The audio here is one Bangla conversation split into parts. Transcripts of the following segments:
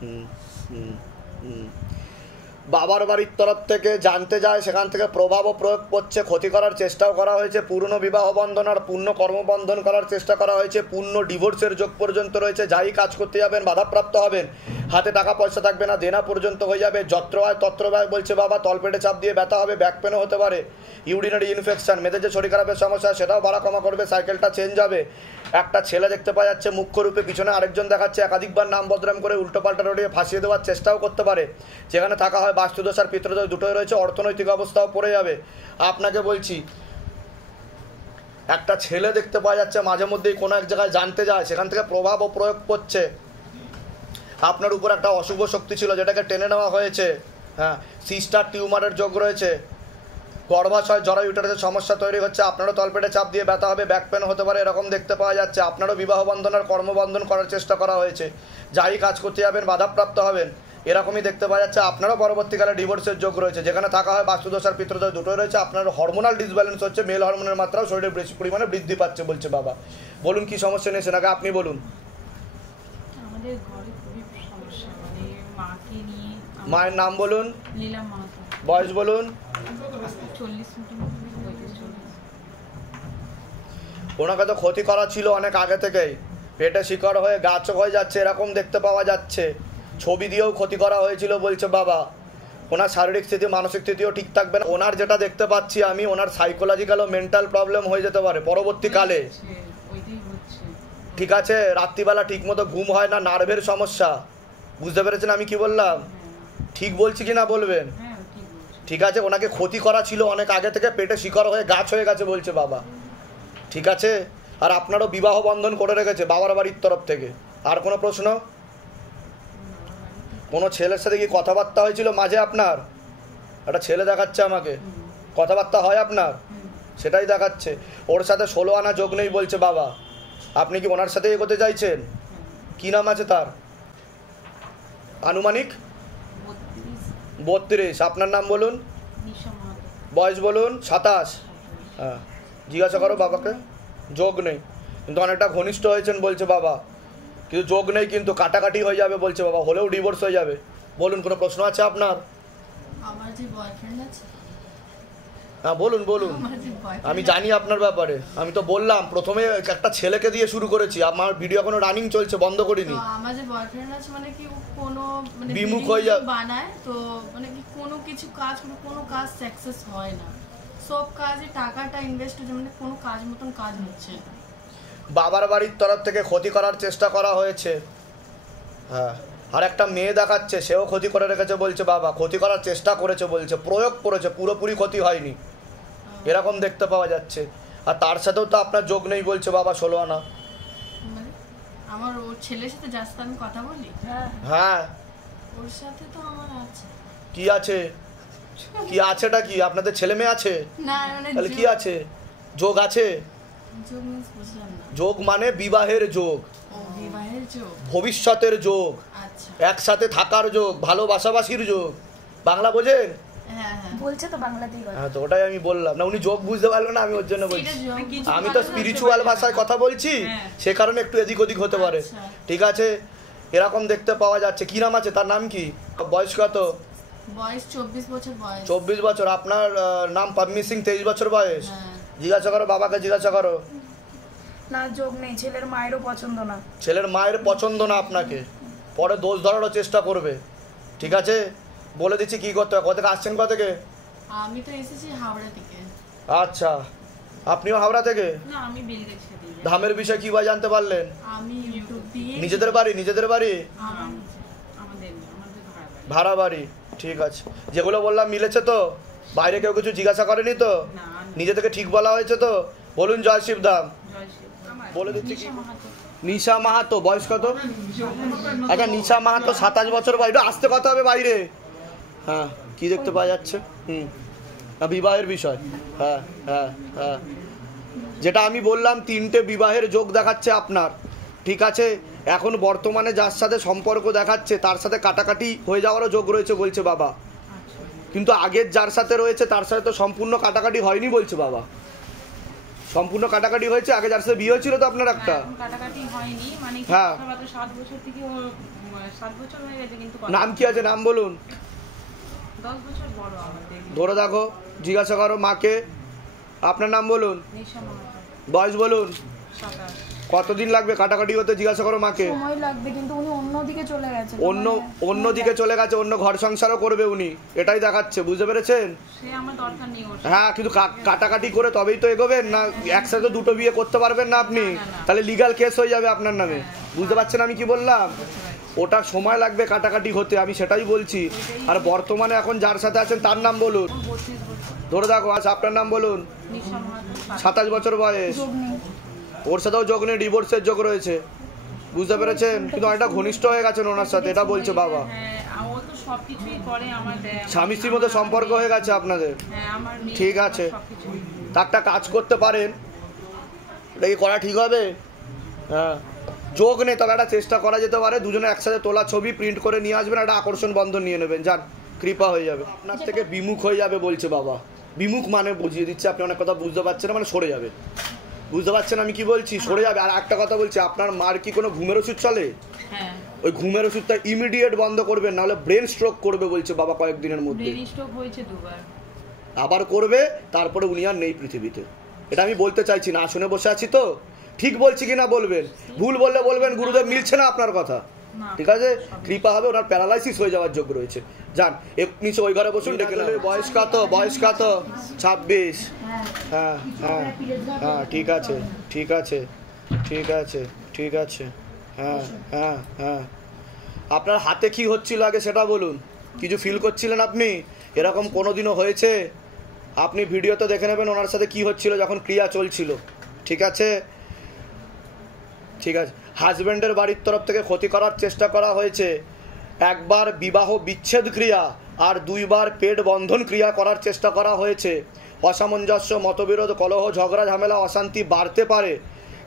হুম হুম হুম বাবার বাড়ির তরফ থেকে জানতে যায়, সেখান থেকে প্রভাবও প্রয়োগ করছে, ক্ষতি করার চেষ্টাও করা হয়েছে, পূর্ণ বিবাহ বন্ধন আর পূর্ণ কর্মবন্ধন করার চেষ্টা করা হয়েছে, পূর্ণ ডিভোর্সের যোগ পর্যন্ত রয়েছে। যাই কাজ করতে যাবেন বাধাপ্রাপ্ত হবেন, হাতে টাকা পয়সা থাকবে না, দেনা পর্যন্ত হয়ে যাবে, যত্র হয় তত্র ব্যয় বলছে বাবা, তলপেটে চাপ দিয়ে ব্যথা হবে, ব্যাক পেনও হতে পারে, ইউরিনারি ইনফেকশন, মেয়েদের যে শরীর খারাপের সমস্যা সেটাও বাড়া কমা করবে, সাইকেলটা চেঞ্জ হবে। একটা ছেলে দেখতে পাওয়া যাচ্ছে মুখ্য রূপে, পিছনে আরেকজন দেখাচ্ছে, একাধিকবার নাম বদনাম করে উল্টোপাল্টা রোডিয়ে ফাঁসিয়ে দেওয়ার চেষ্টাও করতে পারে। যেখানে থাকা হয় বাস্তুদোষ আর পিতৃদোষ দুটোই রয়েছে, অর্থনৈতিক অবস্থাও পড়ে যাবে। আপনাকে বলছি, একটা ছেলে দেখতে পাওয়া যাচ্ছে মাঝে মধ্যেই কোনো এক জায়গায় জানতে যায়, সেখান থেকে প্রভাব ও প্রয়োগ করছে। আপনার উপর একটা অশুভ শক্তি ছিল যেটাকে টেনে নেওয়া হয়েছে। হ্যাঁ, সিস্টার টিউমারের যোগ রয়েছে, গর্ভাশয় জরায়ু ইউটারাসের সমস্যা তৈরি হচ্ছে, আপনারও তলপেটে চাপ দিয়ে ব্যথা হবে, ব্যাক পেন হতে পারে, এরকম দেখতে পাওয়া যাচ্ছে। আপনারও বিবাহ বন্ধন আর কর্মবন্ধন করার চেষ্টা করা হয়েছে, যাই কাজ করতে যাবেন বাধাপ্রাপ্ত হবেন, এরকমই দেখতে পাওয়া যাচ্ছে। আপনারও পরবর্তীকালে ডিভোর্সের যোগ রয়েছে, যেখানে থাকা হয় বাস্তুদোষ আর পিতৃদোষ দুটোই রয়েছে। আপনার হরমোনাল ডিসব্যালেন্স হচ্ছে, মেল হরমোনের মাত্রাও শরীরে বেশি পরিমাণে বৃদ্ধি পাচ্ছে বলছে বাবা। বলুন কি সমস্যা নিয়েছেন, আগে আপনি বলুন। আমাদের ঘরে খুবই সমস্যা, মানে মাকে নিয়ে মায়ের নাম বলুন, লীলা মাহাতো, বয়স বলুন। 40 মোটামুটি 45-40। ওনাকে তো ক্ষতি করা ছিল অনেক আগে থেকেই, পেটে শিকড় হয়ে গাছও হয়ে যাচ্ছে, এরকম দেখতে পাওয়া যাচ্ছে। ছবি দিয়েও ক্ষতি করা হয়েছিল বলছে বাবা। ওনার শারীরিক স্থিতি মানসিক স্থিতিও ঠিক থাকবে না। ওনার যেটা দেখতে পাচ্ছি আমি, ওনার সাইকোলজিক্যাল ও মেন্টাল প্রবলেম হয়ে যেতে পারে পরবর্তীকালে। ওইটাই হচ্ছে। ঠিক আছে, রাত্রিবেলা ঠিকমতো ঘুম হয় না, নার্ভের সমস্যা, বুঝতে পেরেছেন আমি কি বললাম? ঠিক বলছি কি না বলবেন? হ্যাঁ ঠিক বলছো। ঠিক আছে, ওনাকে ক্ষতি করা ছিল অনেক আগে থেকে, পেটে শিকড় হয়ে গাছ হয়ে গেছে বলছে বাবা। ঠিক আছে, আর আপনারও বিবাহ বন্ধন করে রেখেছে বাবার বাড়ির তরফ থেকে। আর কোনো প্রশ্ন? কোনো ছেলের সাথে কি কথাবার্তা হয়েছিল মাঝে আপনার? একটা ছেলে দেখাচ্ছে আমাকে, কথাবার্তা হয় আপনার? সেটাই দেখাচ্ছে। ওর সাথে 16 আনা যোগ নেই বলছে বাবা। আপনি কি ওনার সাথে এগোতে চাইছেন? কি নাম আছে তার? আনুমানিক 32। আপনার নাম বলুন, নিশা মাহাতো, বয়স বলুন। 27। হ্যাঁ, জিজ্ঞাসা করো বাবাকে। যোগ নেই, কিন্তু অনেকটা ঘনিষ্ঠ হয়েছেন বলছে বাবা, কিন্তু যোগ নেই, কিন্তু কাটাকাটি হয়ে যাবে বলছে বাবা, হলেও ডিভোর্স হয়ে যাবে। বলুন, কোনো প্রশ্ন আছে আপনার? আমার যে বয়ফ্রেন্ড আছে, হ্যাঁ বলুন বলুন। আমার যে বয়ফ্রেন্ড আমি জানি আপনার ব্যাপারে, আমি তো বললাম প্রথমে একটা ছেলেকে দিয়ে শুরু করেছি, আমার ভিডিও এখনো রানিং চলছে, বন্ধ করিনি। তো আমার যে বয়ফ্রেন্ড আছে, মানে কি ও কোনো মানে বিমুখ video হয়ে যা- বানায়, তো মানে কি কোনো কিছু কাজ করে কোনো কাজ সাকসেস হয় না, সব কাজে টাকাটা ইনভেস্ট হচ্ছে, মানে কোনো কাজ মতন কাজ হচ্ছে না। বাবার বাড়ির তরফ থেকে ক্ষতি করার চেষ্টা করা হয়েছে। হ্যাঁ, আর একটা মেয়ে দেখাচ্ছে, সেও ক্ষতি করে রেখেছে বলছে বাবা, ক্ষতি করার চেষ্টা করেছে বলছে, প্রয়োগ করেছে, পুরোপুরি ক্ষতি হয়নি, এরকম দেখতে পাওয়া যাচ্ছে। আর তার সাথেও তো আপনার যোগ নেই বলছে বাবা, 16 আনা। মানে আমার ওর ছেলের সাথে যার সাথে আমি কথা বলি, হ্যাঁ, ওর সাথে তো আমার আছে। কি আছে? কি আছেটা কি? আপনাদের ছেলে মেয়ে আছে? না মানে তাহলে কি আছে? যোগ আছে? যোগ means বুঝলাম না। যোগ মানে বিবাহের যোগ, ও বিবাহের যোগ, ভবিষ্যতের যোগ, আচ্ছা। একসাথে থাকার যোগ, ভালোবাসাবাসির যোগ। বাংলা বোঝেন? হ্যাঁ হ্যাঁ, বলছে তো বাংলাতেই কথা। হ্যাঁ, তো ওটাই আমি বললাম না, উনি যোগ বুঝতে পারলো না, আমি ওর জন্য বলছি। সেটা যোগ কিছু আমি তো কথা না, স্পিরিচুয়াল যোগ ভাষায় কথা বলছি, হ্যাঁ। সে কারণে একটু এদিক ওদিক হতে পারে। আচ্ছা। ঠিক আছে, এরকম দেখতে পাওয়া যাচ্ছে। কি নাম আছে তার? নাম কি? বয়স কত? বয়স 24 বছর বয়স। 24 বছর। আপনার নাম পাম্মি সিং, 23 বছর বয়স। হ্যাঁ। জিজ্ঞাসা করো বাবাকে, জিজ্ঞাসা করো। না, যোগ নেই, ছেলের মায়েরও পছন্দ না। ছেলের মায়ের পছন্দ না আপনাকে, পরে দোষ ধরারও চেষ্টা করবে। ঠিক আছে, বলে দিচ্ছি কি করতে হবে। কোথা থেকে আসছেন? কোথা থেকে? আমি তো এসেছি হাওড়া থেকে। আচ্ছা, আপনিও হাওড়া থেকে? না, আমি বেলগেট থেকে। ধামের বিষয়ে কি বা জানতে পারলেন? আমি ইউটিউব দিয়ে নিজেদের বাড়ি? নিজেদের বাড়ি? আমাদের ভাড়া বাড়ি? ঠিক আছে, যেগুলো বললাম মিলেছে তো? বাইরে কেউ কিছু জিজ্ঞাসা করেনি তো? নিজে থেকে ঠিক বলা হয়েছে তো? বলুন জয় শিবধাম। বলে দিচ্ছি কি। নিশা মাহাতো, বয়স কত? আচ্ছা, নিশা মাহাতো 27 বছর বয়স। একটু আসতে কথা হবে বাইরে। হ্যাঁ, কি দেখতে পাওয়া যাচ্ছে? না, বিবাহের বিষয়। হ্যাঁ হ্যাঁ হ্যাঁ, যেটা আমি বললাম, 3টে বিবাহের যোগ দেখাচ্ছে আপনার। ঠিক আছে, এখন বর্তমানে যার সাথে সম্পর্ক দেখাচ্ছে তার সাথে কাটাকাটি হয়ে যাওয়ারও যোগ রয়েছে বলছে বাবা, কিন্তু আগের যার সাথে রয়েছে তার সাথে তো সম্পূর্ণ কাটাকাটি হয়নি বলছে বাবা। সম্পূর্ণ কাটাকাটি হয়েছে, আগে যার সাথে বিয়ে হয়েছিল তো আপনার একটা। কাটাকাটি হয়নি, মানে হ্যাঁ। 7 বছর থেকে ও 7 বছর হয়ে গেছে কিন্তু নাম কি আছে নাম বলুন? 10 বছর বড় আমার থেকে। ধরে দেখো, জিজ্ঞাসা করো মাকে। আপনার নাম বলুন, নিশা মাহাতো, বয়স বলুন, 27। কতদিন লাগবে কাটাকাটি হতে? জিজ্ঞাসা করো মাকে। সময় লাগবে, কিন্তু উনি অন্যদিকে চলে গেছে। অন্য দিকে চলে গেছে, অন্য ঘর সংসারও করবে উনি, এটাই দেখাচ্ছে, বুঝতে পেরেছেন? সে আমার দরকার নেই ওর। হ্যাঁ, কিন্তু কাটাকাটি করে তবেই তো এগোবেন না, একসাথে দুটো বিয়ে করতে পারবেন না আপনি, তাহলে লিগ্যাল কেস হয়ে যাবে আপনার নামে। বুঝতে পারছেন আমি কি বললাম? ওটা সময় লাগবে কাটাকাটি হতে, আমি সেটাই বলছি। আর বর্তমানে এখন যার সাথে আছেন তার নাম বলুন। 32 বছর। ধরে দেখো, আচ্ছা আপনার নাম বলুন। নিশা মাহাতো, 27 বছর বয়স। যোগ নেই। ওর সাথেও যোগ নেই, ডিভোর্সের যোগ রয়েছে, বুঝতে পেরেছেন? কিন্তু অনেকটা ঘনিষ্ঠ হয়ে গেছেন ওনার সাথে, এটা বলছে বাবা। হ্যাঁ, ও তো সবকিছুই করে আমার। স্বামী স্ত্রীর মতো সম্পর্ক হয়ে গেছে আপনাদের। হ্যাঁ, আমার মেয়ে, ঠিক আছে। আমার সবকিছুই। একটা কাজ করতে পারেন, এটা কি করা ঠিক হবে? হ্যাঁ, যোগ নেই, তবে একটা চেষ্টা করা যেতে পারে, দুজনে একসাথে তোলা ছবি প্রিন্ট করে নিয়ে আসবেন, একটা আকর্ষণ বন্ধন নিয়ে নেবেন, যান, কৃপা হয়ে যাবে। আপনার থেকে বিমুখ হয়ে যাবে বলছে বাবা। বিমুখ মানে বুঝিয়ে দিচ্ছে, আপনি অনেক কথা বুঝতে পারছেন না, মানে সরে যাবে। বুঝতে পারছেন আমি কি বলছি? সরে যাবে। আর একটা কথা বলছি, আপনার মার কি কোনো ঘুমের ওষুধ চলে? হ্যাঁ, ওই ঘুমের ওষুধটা ইমিডিয়েট বন্ধ করবেন, নাহলে ব্রেন স্ট্রোক করবে বলছে বাবা কয়েকদিনের মধ্যে। ব্রেন স্ট্রোক হয়েছে 2 বার। আবার করবে, তারপরে উনি আর নেই পৃথিবীতে। এটা আমি বলতে চাইছি না, শুনে বসে আছি তো, ঠিক বলছি কিনা বলবেন, ভুল বললে বলবেন গুরুদেব মিলছে না আপনার কথা, না, ঠিক আছে? কৃপা হবে, ওনার প্যারালাইসিস হয়ে যাওয়ার যোগ্য রয়েছে। যান নিচে ওই ঘরে বসুন, ডেকে নেবে। বয়স কত? বয়স কত? 26। হ্যাঁ হ্যাঁ হ্যাঁ, ঠিক আছে ঠিক আছে ঠিক আছে ঠিক আছে। হ্যাঁ হ্যাঁ হ্যাঁ, আপনার হাতে কি হচ্ছিল আগে সেটা বলুন। কিছু ফিল করছিলেন আপনি? এরকম কোনোদিনও হয়েছে? আপনি ভিডিওতে দেখে নেবেন ওনার সাথে কি হচ্ছিল যখন ক্রিয়া চলছিল, ঠিক আছে? ঠিক আছে। হাজব্যান্ডের বাড়ির তরফ থেকে ক্ষতি করার চেষ্টা করা হয়েছে, একবার বিবাহ বিচ্ছেদ ক্রিয়া আর 2 বার পেট বন্ধন ক্রিয়া করার চেষ্টা করা হয়েছে। অসামঞ্জস্য, মতবিরোধ, কলহ, ঝগড়া, ঝামেলা, অশান্তি বাড়তে পারে,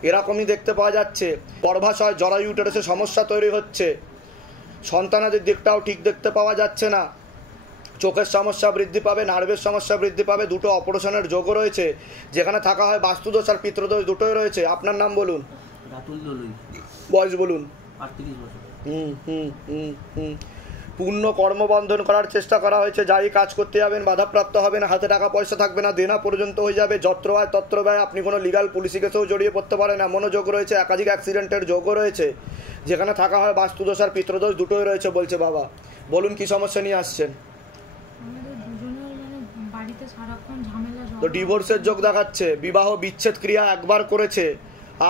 এরকমই দেখতে পাওয়া যাচ্ছে। গর্ভাশয়, জরায়ু, ইউটেরাসে সমস্যা তৈরি হচ্ছে। সন্তানাদের দিকটাও ঠিক দেখতে পাওয়া যাচ্ছে না। চোখের সমস্যা বৃদ্ধি পাবে, নার্ভের সমস্যা বৃদ্ধি পাবে, দুটো অপারেশনের যোগও রয়েছে। যেখানে থাকা হয় বাস্তুদোষ আর পিতৃদোষ দুটোই রয়েছে। আপনার নাম বলুন। রাতুল দলুই, বয়স বলুন। 38 বছর। পূর্ণ কর্মবন্ধন করার চেষ্টা করা হয়েছে, যাই কাজ করতে যাবেন বাধাপ্রাপ্ত হবেন, হাতে টাকা পয়সা থাকবে না, দেনা পর্যন্ত হয়ে যাবে, যত্র আয় তত্র ব্যয়, আপনি কোনো লিগাল পুলিশি কেসেও জড়িয়ে পড়তে পারেন, এমনও যোগ রয়েছে। একাধিক অ্যাক্সিডেন্টের যোগও রয়েছে। যেখানে থাকা হয় বাস্তুদোষ আর পিতৃদোষ দুটোই রয়েছে বলছে বাবা। বলুন কি সমস্যা নিয়ে আসছেন? আমাদের দুজনের মানে বাড়িতে সারাক্ষণ ঝামেলা। তো ডিভোর্সের যোগ দেখাচ্ছে, বিবাহ বিচ্ছেদ ক্রিয়া একবার করেছে,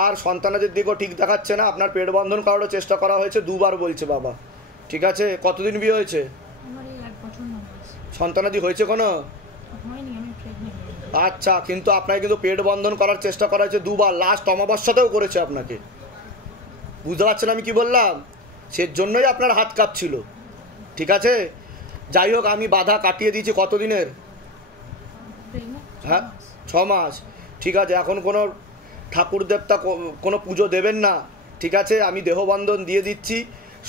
আর সন্তানাদের দিকেও ঠিক দেখাচ্ছে না। আপনার পেট বন্ধন করারও চেষ্টা করা হয়েছে 2 বার বলছে বাবা, ঠিক আছে? কতদিন বিয়ে হয়েছে? আমার এই 1 বছর না হয়েছে। সন্তানাদি হয়েছে কোনো? হয়নি, আমি প্রেগনেন্ট। আচ্ছা, কিন্তু আপনাকে কিন্তু পেট বন্ধন করার চেষ্টা করা হয়েছে 2 বার, লাস্ট অমাবস্যাতেও করেছে আপনাকে। বুঝতে পারছেন আমি কি বললাম? সেজন্যই আপনার হাত কাঁপছিল, ঠিক আছে? যাই হোক, আমি বাধা কাটিয়ে দিয়েছি। কতদিনের? হ্যাঁ, 6 মাস। ঠিক আছে, এখন কোনো ঠাকুর দেবতা কোনো পুজো দেবেন না, ঠিক আছে? আমি দেহবন্ধন দিয়ে দিচ্ছি।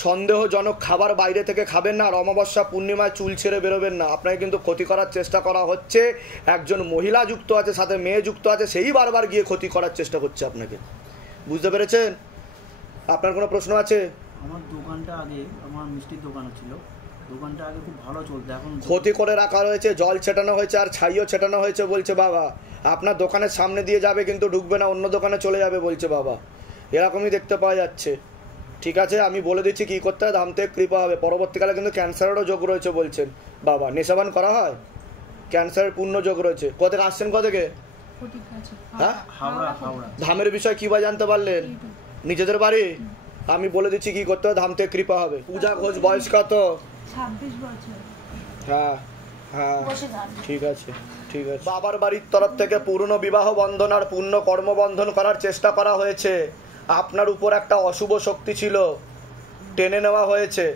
সন্দেহজনক খাবার বাইরে থেকে খাবেন না, আর অমাবস্যা পূর্ণিমায় চুল ছেড়ে বেরোবেন না। আপনাকে কিন্তু ক্ষতি করার চেষ্টা করা হচ্ছে। একজন মহিলা যুক্ত আছে, সাথে মেয়ে যুক্ত আছে, সেই বারবার গিয়ে ক্ষতি করার চেষ্টা করছে আপনাকে। বুঝতে পেরেছেন? আপনার কোনো প্রশ্ন আছে? আমার দোকানটা আগে, আমার মিষ্টির দোকান ছিল, দোকানটা আগে খুব ভালো চলতো, এখন ক্ষতি করে রাখা হয়েছে, জল ছেটানো হয়েছে আর ছাইও ছেটানো হয়েছে বলছে বাবা। আপনার দোকানের সামনে দিয়ে যাবে কিন্তু ঢুকবে না, অন্য দোকানে চলে যাবে বলছে বাবা। এরকমই দেখতে পাওয়া যাচ্ছে, ঠিক আছে? আমি বলে দিচ্ছি কী করতে হয়, ধাম থেকে কৃপা হবে। পরবর্তীকালে কিন্তু ক্যান্সারেরও যোগ রয়েছে বলছেন বাবা। নেশাবান করা হয়, ক্যান্সারের পূর্ণ যোগ রয়েছে। কোথেকে আসছেন? কোথেকে? হ্যাঁ, হাওড়া। ধামের বিষয় কী বা জানতে পারলেন? নিজেদের বাড়ি? আমি বলে দিচ্ছি কী করতে হয়, ধাম থেকে কৃপা হবে। পূজা ঘোষ, বয়স কত? 26 বছর। হ্যাঁ হ্যাঁ, ঠিক আছে ঠিক আছে। বাবার বাড়ির তরফ থেকে পূর্ণ বিবাহ বন্ধন আর পূর্ণ কর্মবন্ধন করার চেষ্টা করা হয়েছে। আপনার উপর একটা অশুভ শক্তি ছিল, টেনে নেওয়া হয়েছে।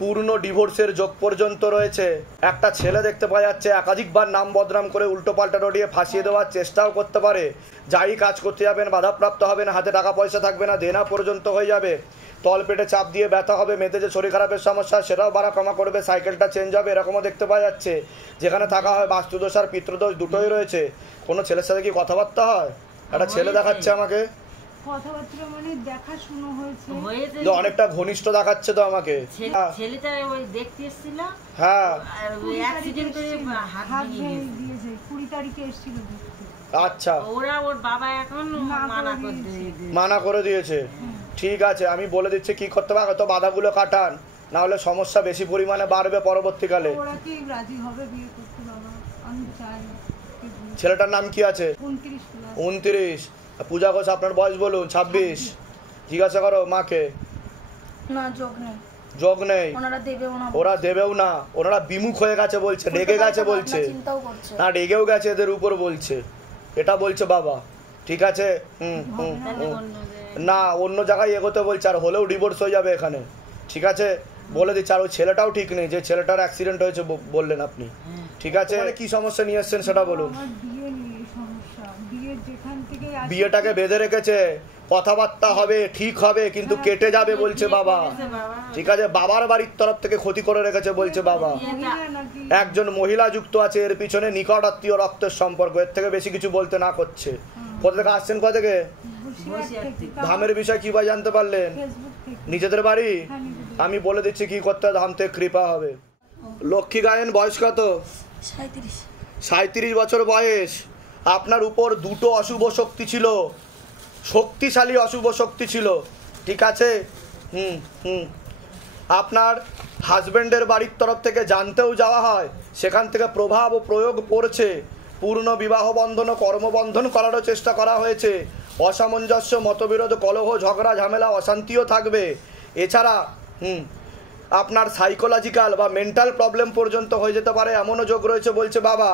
পূর্ণ ডিভোর্সের যোগ পর্যন্ত রয়েছে। একটা ছেলে দেখতে পাওয়া যাচ্ছে, একাধিকবার নাম বদনাম করে উল্টোপাল্টা রটিয়ে ফাঁসিয়ে দেওয়ার চেষ্টাও করতে পারে। যাই কাজ করতে যাবেন বাধাপ্রাপ্ত হবেন, হাতে টাকা পয়সা থাকবে না, দেনা পর্যন্ত হয়ে যাবে, তল পেটে চাপ দিয়ে ব্যথা হবে, মেয়েতে যে শরীর খারাপের সমস্যা সেটাও বাড়া কমা করবে, সাইকেলটা চেঞ্জ হবে, এরকমও দেখতে পাওয়া যাচ্ছে। যেখানে থাকা হয় বাস্তুদোষ আর পিতৃদোষ দুটোই রয়েছে। কোনো ছেলের সাথে কি কথাবার্তা হয়? একটা ছেলে দেখাচ্ছে আমাকে, কথাবার্তা মানে দেখাশুনো হয়েছে। হয়েছে তো অনেকটা ঘনিষ্ঠ দেখাচ্ছে তো আমাকে। ছেলেটা ওই দেখতে এসেছিল, হ্যাঁ আর ওই অ্যাক্সিডেন্ট করে হাত হাত ভেঙে ভেঙে গেছে। দিয়েছে, 20 তারিখে এসেছিল দেখতে। আচ্ছা, ওর বাবা এখন মানা করে দিয়েছে। মানা করে দিয়েছে। ঠিক আছে, আমি বলে দিচ্ছি কি করতে হবে, তো বাধাগুলো কাটান, না হলে সমস্যা বেশি পরিমাণে বাড়বে পরবর্তীকালে। ওরা কি রাজি হবে বিয়ে করতে? বাবা আমি চাই। ছেলেটার নাম কি আছে? 29 প্লাস। 29। পূজা ঘোষ, আপনার বয়স বলুন? 26। জিজ্ঞাসা করো মাকে। না যোগ নেই, যোগ নেই, ওনারা দেবেও না, ওরা দেবেও না, ওনারা বিমুখ হয়ে গেছে বলছে, রেগে গেছে বলছে, চিন্তাও করছে না রেগেও গেছে এদের উপর বলছে, এটা বলছে বাবা। ঠিক আছে, না অন্য জায়গায় এগোতে বলছে, আর হলেও ডিভোর্স হয়ে যাবে এখানে। ঠিক আছে, বলে দিচ্ছে। আর ওই ছেলেটাও ঠিক নেই, যে ছেলেটার অ্যাক্সিডেন্ট হয়েছে বললেন আপনি। ঠিক আছে, কি সমস্যা নিয়ে এসছেন সেটা বলুন। আমার বিয়ে নিয়ে সমস্যা। বিয়ে যেখান থেকে বিয়েটাকে বেঁধে রেখেছে, কথাবার্তা হবে, ঠিক হবে, কিন্তু কেটে যাবে বলছে বাবা। ঠিক আছে, বাবার বাড়ির তরফ থেকে ক্ষতি করে রেখেছে বলছে বাবা। নাকি একজন মহিলা যুক্ত আছে এর পিছনে, নিকট আত্মীয় রক্তের সম্পর্ক, এর থেকে বেশি কিছু বলতে না করছে। কোথা থেকে আসছেন? কোথা থেকে? বসিরহাট থেকে। ধামের বিষয় কি ভাই জানতে পারলেন? ফেসবুক থেকে। নিজেদের বাড়ি? হ্যাঁ, নিজেদের। আমি বলে দিচ্ছি কি করতে হবে, ধাম থেকে কৃপা হবে। লক্ষ্মী গায়েন, বয়স কত? 37। 37 বছর বয়স। আপনার উপর দুটো অশুভ শক্তি ছিল, শক্তিশালী অশুভ শক্তি ছিল। ঠিক আছে, আপনার হাজব্যান্ডের বাড়ির তরফ থেকে জানতেও যাওয়া হয়, সেখান থেকে প্রভাব ও প্রয়োগ পড়ছে। পূর্ণ বিবাহ বন্ধন ও কর্মবন্ধন করারও চেষ্টা করা হয়েছে। অসামঞ্জস্য, মতবিরোধ, কলহ, ঝগড়া, ঝামেলা, অশান্তিও থাকবে। এছাড়া আপনার সাইকোলজিক্যাল বা মেন্টাল প্রবলেম পর্যন্ত হয়ে যেতে পারে, এমনও যোগ রয়েছে বলছে বাবা।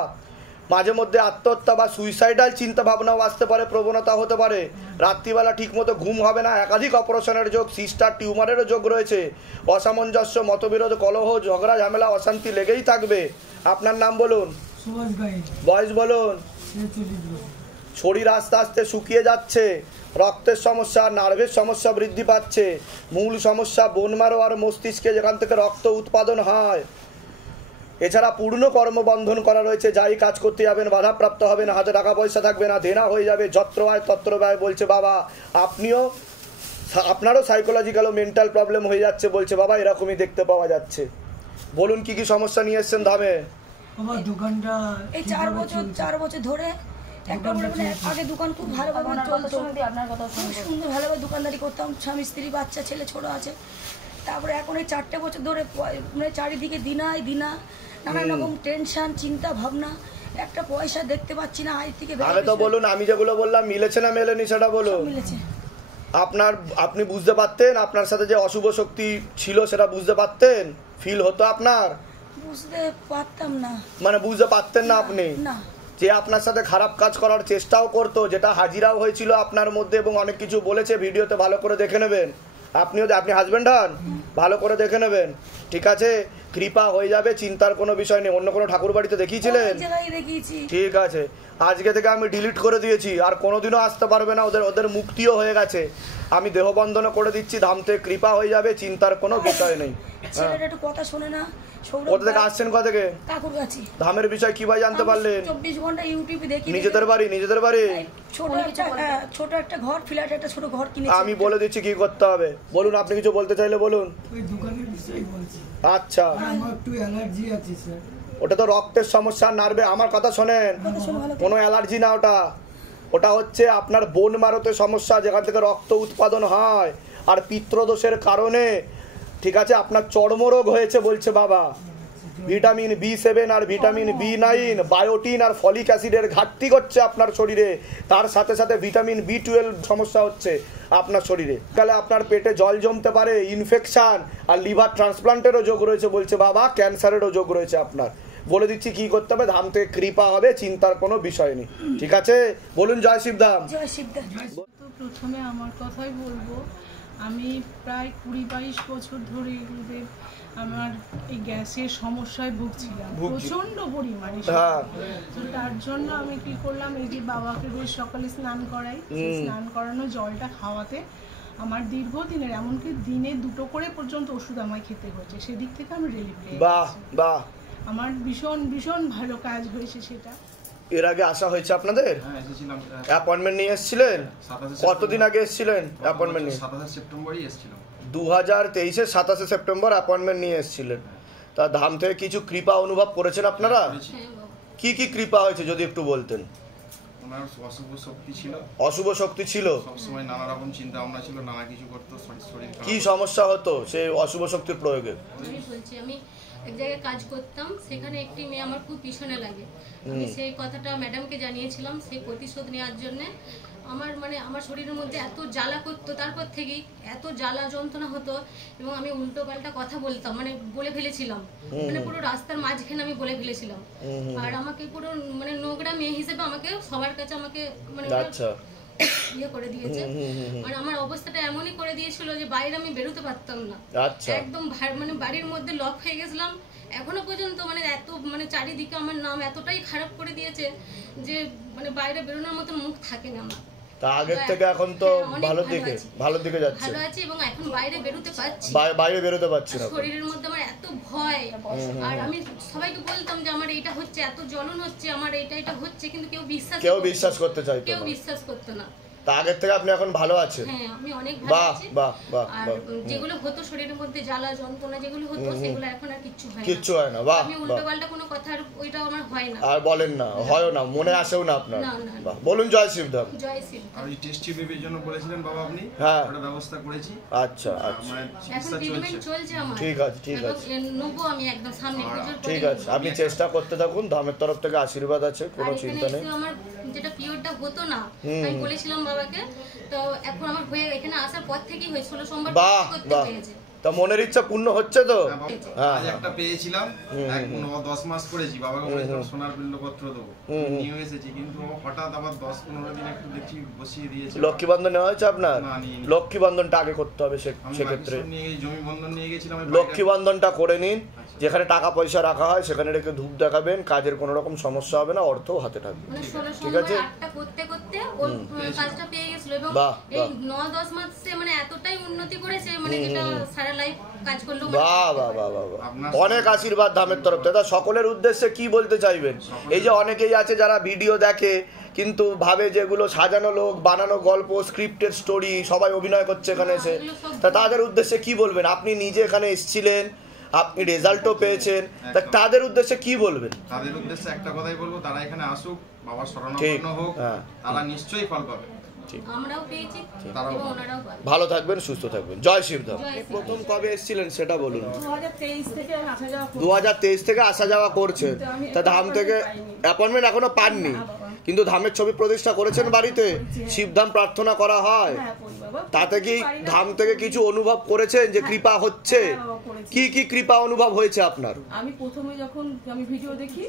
মাঝে মধ্যে আত্মহত্যা বা সুইসাইডাল চিন্তা ভাবনাও আসতে পারে, প্রবণতা হতে পারে। রাত্রিবেলা ঠিকমতো ঘুম হবে না, একাধিক অপারেশনের যোগ, সিস্টার টিউমারেরও যোগ রয়েছে। অসামঞ্জস্য, মতবিরোধ, কলহ, ঝগড়া, ঝামেলা, অশান্তি লেগেই থাকবে। আপনার নাম বলুন, বয়স বলুন। শরীর আস্তে আস্তে শুকিয়ে যাচ্ছে, রক্তের সমস্যা, নার্ভের সমস্যা বৃদ্ধি পাচ্ছে। মূল সমস্যা বোন মারো আর মস্তিষ্কে, যেখান থেকে রক্ত উৎপাদন হয়। এছাড়া পূর্ণ কর্মবন্ধন করা রয়েছে, যাই কাজ করতে যাবেন বাধাপ্রাপ্ত হবেন, হাতে টাকা পয়সা থাকবে না, দেনা হয়ে যাবে, যত্র আয় তত্র ব্যয় বলছে বাবা। আপনারও সাইকোলজিক্যাল ও মেন্টাল প্রবলেম হয়ে যাচ্ছে বলছে বাবা, এরকমই দেখতে পাওয়া যাচ্ছে। বলুন কি কি সমস্যা নিয়ে এসছেন ধামে? আমার দোকানটা এই 4 বছর ধরে একটা করে মানে আগে দোকান খুব ভালোভাবে চলতো, খুব সুন্দর ভালোভাবে দোকানদারি করতাম, স্বামী স্ত্রী, বাচ্চা, ছেলে ছোট আছে। তারপরে এখন এই 4টে বছর ধরে মানে চারিদিকে দিনা নানা রকম টেনশন, চিন্তা ভাবনা, একটা পয়সা দেখতে পাচ্ছি না। আজ থেকে আগে তো বলুন, আমি যেগুলো বললাম মিলেছে না মেলেনি সেটা বলুন। মিলেছে। আপনি বুঝতে পারতেন আপনার সাথে যে অশুভ শক্তি ছিল, সেটা বুঝতে পারতেন? ফিল হতো আপনার? বুঝতে পারতাম না, মানে বুঝতে পারতেন না আপনি? না। যে আপনার সাথে খারাপ কাজ করার চেষ্টাও করতো, যেটা হাজিরাও হয়েছিল আপনার মধ্যে, এবং অনেক কিছু বলেছে, ভিডিওতে ভালো করে দেখে নেবেন। আপনি হাজবেন্ড হন, ভালো করে দেখে নেবেন। ঠিক আছে, কৃপা হয়ে যাবে, চিন্তার কোনো বিষয় নেই। অন্য কোনো ঠাকুর বাড়িতে দেখিয়েছিলেন? ঠিক আছে, আজকে থেকে আমি ডিলিট করে দিয়েছি, আর কোনোদিনও আসতে পারবে না। ওদের মুক্তিও হয়ে গেছে, আমি দেহবন্ধনও করে দিচ্ছি। ধাম থেকে কৃপা হয়ে যাবে, চিন্তার কোনো বিষয় নেই। ছেলেটা একটু কথা শোনে না। কোথা থেকে আসছেন? কোথা থেকে? কাকুরগাছি। ধামের বিষয় কি ভাই জানতে পারলেন? 24 ঘন্টা ইউটিউবে দেখি। নিজেদের বাড়ি? ছোট একটা ঘর, ফ্ল্যাট একটা ছোট ঘর কিনেছি। আমি বলে দিচ্ছি কি করতে হবে, বলুন। আপনি কিছু বলতে চাইলে বলুন। ওই দোকানের বিষয় বলছি। আচ্ছা, আমার একটু অ্যালার্জি আছে স্যার। ওটা তো রক্তের সমস্যা, নার্ভে। আমার কথা শোনেন, কোনো অ্যালার্জি না ওটা হচ্ছে আপনার বোন মারতে সমস্যা, যেখান থেকে রক্ত উৎপাদন হয়, আর পিত্রদোষের কারণে। ঠিক আছে, আপনার চর্মরোগ হয়েছে বলছে বাবা। ভিটামিন B7 আর ভিটামিন B9, বায়োটিন আর ফলিক অ্যাসিডের ঘাটতি করছে আপনার শরীরে। তার সাথে সাথে ভিটামিন B12 সমস্যা হচ্ছে আপনার শরীরে। তাহলে আপনার পেটে জল জমতে পারে, ইনফেকশন, আর লিভার ট্রান্সপ্লান্টেরও যোগ রয়েছে বলছে বাবা, ক্যান্সারেরও যোগ রয়েছে আপনার। বলে দিচ্ছি কি করতে হবে, ধাম থেকে কৃপা হবে, চিন্তার কোনো বিষয় নেই। ঠিক আছে, বলুন জয় শিবধাম। জয় শিবধাম। তো প্রথমে আমার কথাই বলবো, আমি প্রায় 20-22 বছর ধরে এগুলোতে আমার এই গ্যাসের সমস্যায় ভুগছিলাম প্রচন্ড পরিমাণে। তো তার জন্য আমি কি করলাম, এই যে বাবাকে রোজ সকালে স্নান করাই, স্নান করানো জলটা খাওয়াতে আমার দীর্ঘদিনের, এমনকি দিনে 2টো করে পর্যন্ত ওষুধ আমায় খেতে হয়েছে। সেদিক থেকে আমি রিলিফ পেয়েছি। বাহ বাহ, আমার ভীষণ ভীষণ ভালো কাজ হয়েছে সেটা। এর আগে আসা হয়েছে আপনাদের? হ্যাঁ এসেছিলাম। অ্যাপয়েন্টমেন্ট নিয়ে এসেছিলেন? কতদিন আগে এসেছিলেন অ্যাপয়েন্টমেন্ট নিয়ে? 27 সেপ্টেম্বরই এসেছিলাম। 2023-এর 27 সেপ্টেম্বর অ্যাপয়েন্টমেন্ট নিয়ে এসেছিলেন। তা ধাম থেকে কিছু কৃপা অনুভব করেছেন আপনারা? কি কি কৃপা হয়েছে যদি একটু বলতেন? ওনার অশুভ শক্তি ছিল। অশুভ শক্তি ছিল? সবসময় নানা রকম চিন্তা ভাবনা ছিল, নানা কিছু করতো, শরীর কি সমস্যা হতো সেই অশুভ শক্তির প্রয়োগে? আমি বলছি, আমি এক জায়গায় কাজ করতাম, সেখানে একটি মেয়ে আমার খুব পিছনে লাগে। আমি সেই কথাটা ম্যাডামকে জানিয়েছিলাম, সেই প্রতিশোধ নেওয়ার জন্য। আমার শরীরের মধ্যে এত জ্বালা করতো, তারপর থেকেই এত জ্বালা যন্ত্রণা হতো, এবং আমি উল্টো পাল্টা কথা বলতাম, বলে ফেলেছিলাম, পুরো রাস্তার মাঝখানে আমি বলে ফেলেছিলাম। আর আমাকে পুরো নোংরা মেয়ে হিসেবে আমাকে সবার কাছে ইয়ে করে দিয়েছে। আমার অবস্থাটা এমনই করে দিয়েছিল যে বাইরে আমি বেরোতে পারতাম না, একদম বাড়ির মধ্যে লক হয়ে গেছিলাম। এখনো পর্যন্ত এত চারিদিকে আমার নাম এতটাই খারাপ করে দিয়েছে যে বাইরে বেরোনোর মতো মুখ থাকে না আমার। তা আগের থেকে এখন তো ভালো দিকে যাচ্ছে। ভালো আছে, এবং এখন বাইরে বেরোতে পারছি। বাইরে বেরোতে পারছি না। শরীরের মধ্যে আমার এত ভয়, আর আমি সবাইকে বলতাম যে আমার এইটা হচ্ছে, এত জ্বলন হচ্ছে, আমার এটা হচ্ছে, কিন্তু কেউ বিশ্বাস করতে চাইতো না, কেউ বিশ্বাস করতো না। তা আগের থেকে আপনি এখন ভালো আছেন? হ্যাঁ, আমি অনেক ভালো আছি। আর যেগুলো হতো শরীরের মধ্যে জ্বালা যন্ত্রণা যেগুলো হতো, সেগুলো এখন আর কিচ্ছু হয় না। বাহ, আমি উল্টোপাল্টা কোনো কথা ওইটা আমার হয় না, আর বলেন না, হয়ও না, মনে আসেও না আপনার। বাহ, বলুন জয় শিবধাম। জয় শিবধাম। আর এই টেস্টি বেবির জন্য বলেছিলেন বাবা আপনি, হ্যাঁ ওটা ব্যবস্থা করেছি। আচ্ছা আচ্ছা, এখন ট্রিটমেন্ট চলছে আমার। ঠিক আছে নেবো আমি একদম সামনে পুজোর পরে। ঠিক আছে, আপনি চেষ্টা করতে থাকুন, ধামের তরফ থেকে আশীর্বাদ আছে, কোনো চিন্তা নেই। আমার যেটা পিরিয়ডটা হতো না, আমি বলেছিলাম বাবাকে, তো এখন আমার হয়ে এখানে আসার পর থেকেই হয়েছে, 16 সোমবার করতে হয়েছে। তা মনের ইচ্ছা পূর্ণ হচ্ছে তো? হ্যাঁ, একটা পেয়েছিলাম, 10 মাস করেছি, বাবাকে বলেছিলাম সোনার বিল্লপত্র দেবো, নিয়ে এসেছি, কিন্তু হঠাৎ আবার 10-15 দিন একটু দেখছি বসিয়ে দিয়েছে। লক্ষ্মী বন্ধন নেওয়া হয়েছে আপনার? লক্ষ্মী বন্ধনটা আগে করতে হবে, সেক্ষেত্রে জমি বন্ধন নিয়ে গেছিলাম। লক্ষ্মী বন্ধনটা করে নিন, যেখানে টাকা পয়সা রাখা হয় সেখানে রেখে ধূপ দেখাবেন, কাজের কোনো রকম সমস্যা হবে না, অর্থ হাতে থাকবে। ঠিক আছে, করতে করতে ওর কাজটা পেয়ে গেছিল, এবং এই 9-10 মাসে এতটাই উন্নতি করেছে, যেটা সারা লাইফ কাজ করলো। বাহ বাহ বাহ বাহ, অনেক আশীর্বাদ ধামের তরফ থেকে। সকলের উদ্দেশ্যে কি বলতে চাইবেন? এই যে অনেকেই আছে যারা ভিডিও দেখে কিন্তু ভাবে যেগুলো সাজানো লোক, বানানো গল্প, স্ক্রিপ্টেড স্টোরি, সবাই অভিনয় করছে এখানে এসে, তা তাদের উদ্দেশ্যে কি বলবেন? আপনি নিজে এখানে এসেছিলেন, আপনি রেজাল্টও পেয়েছেন, তা তাদের উদ্দেশ্যে কি বলবেন? তাদের উদ্দেশ্যে একটা কথাই বলবো, তারা এখানে আসুক, বাবার শরণাপন্ন হোক, তারা নিশ্চয়ই ফল পাবে। আমরাও পেয়েছি, ওনারাও পাবে। ভালো থাকবেন, সুস্থ থাকবেন, জয় শিবধাম। প্রথম কবে এসেছিলেন সেটা বলুন। 2023 থেকে আমি আসা যাওয়া করছি। 2023 থেকে আসা যাওয়া করছে, তা ধাম থেকে অ্যাপয়েন্টমেন্ট এখনো পাননি, কিন্তু ধামের ছবি প্রতিষ্ঠা করেছেন বাড়িতে, শিবধাম প্রার্থনা করা হয়, তাতে কি ধাম থেকে কিছু অনুভব করেছেন যে কৃপা হচ্ছে? কি কি কৃপা অনুভব হয়েছে আপনার? আমি প্রথমে যখন আমি ভিডিও দেখি,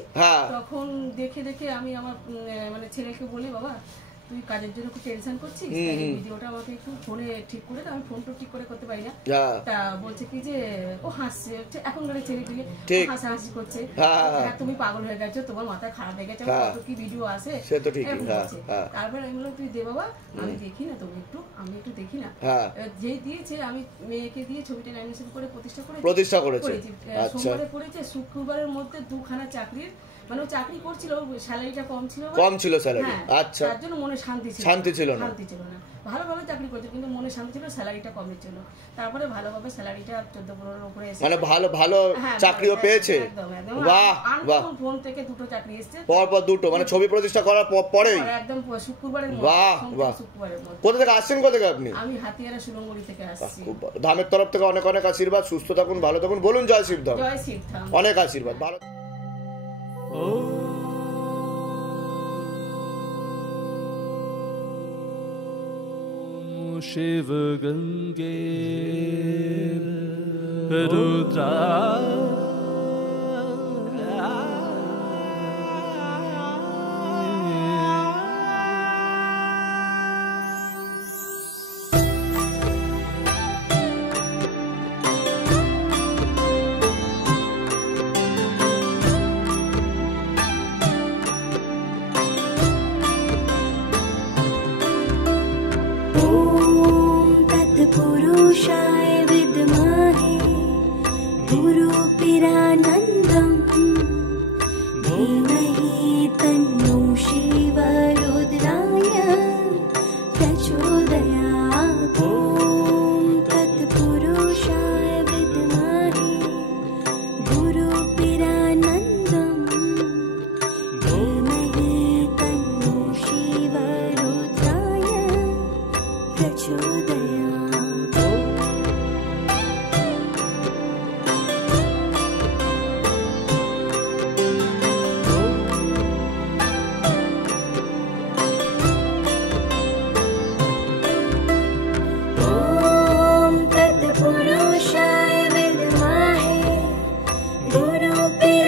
তখন দেখে আমি আমার ছেলেকে বলি, বাবা তুই কাজের জন্য খুব টেনশন করছিস, ভিডিওটা আমাকে একটু ফোনে ঠিক করে, আমি ফোন তো ঠিক করে করতে পারি না, তা বলছে কি যে ও হাসছে, এখনকার ছেলেপিলে হাসাহাসি করছে, তুমি পাগল হয়ে গেছো, তোমার মাথা খারাপ হয়ে গেছে, কত কি ভিডিও আসে। তারপরে আমি বললাম তুই দে বাবা, আমি দেখি না, তবু আমি একটু দেখি না। যেই দিয়েছে আমি মেয়েকে দিয়ে ছবিটা ল্যামিনেশন করে প্রতিষ্ঠা করেছি। সোমবারে পড়েছে, শুক্রবারের মধ্যে 2খানা চাকরির চাকরি করছিল, স্যালারিটা কম ছিল স্যালারি, আচ্ছা, তার জন্য মনে শান্তি ছিল না, ভালোভাবে চাকরি করছে কিন্তু মনে শান্তি ছিল, স্যালারিটা কমের জন্য। তারপরে ভালোভাবে স্যালারিটা 14-15 উপরে এসে ভালো চাকরিও পেয়েছে। বাহ বাহ, ফোন থেকে 2টো চাকরি এসেছে, পর 2টো, ছবি প্রতিষ্ঠা করার পরেই একদম শুক্রবারের মধ্যে। বাহ বাহ, কোথা থেকে আসছেন? কোথা থেকে আপনি? আমি হাতিয়ারা সুরঙ্গড়ি থেকে আসছি। খুব ভালো, ধামের তরফ থেকে অনেক অনেক আশীর্বাদ, সুস্থ থাকুন, ভালো থাকুন, বলুন জয় শিবধাম। জয় শিবধাম, অনেক আশীর্বাদ, ভালো। शिव गंगे रुद्रा पुरुषाय विद्महे गुरुपिरा গোপী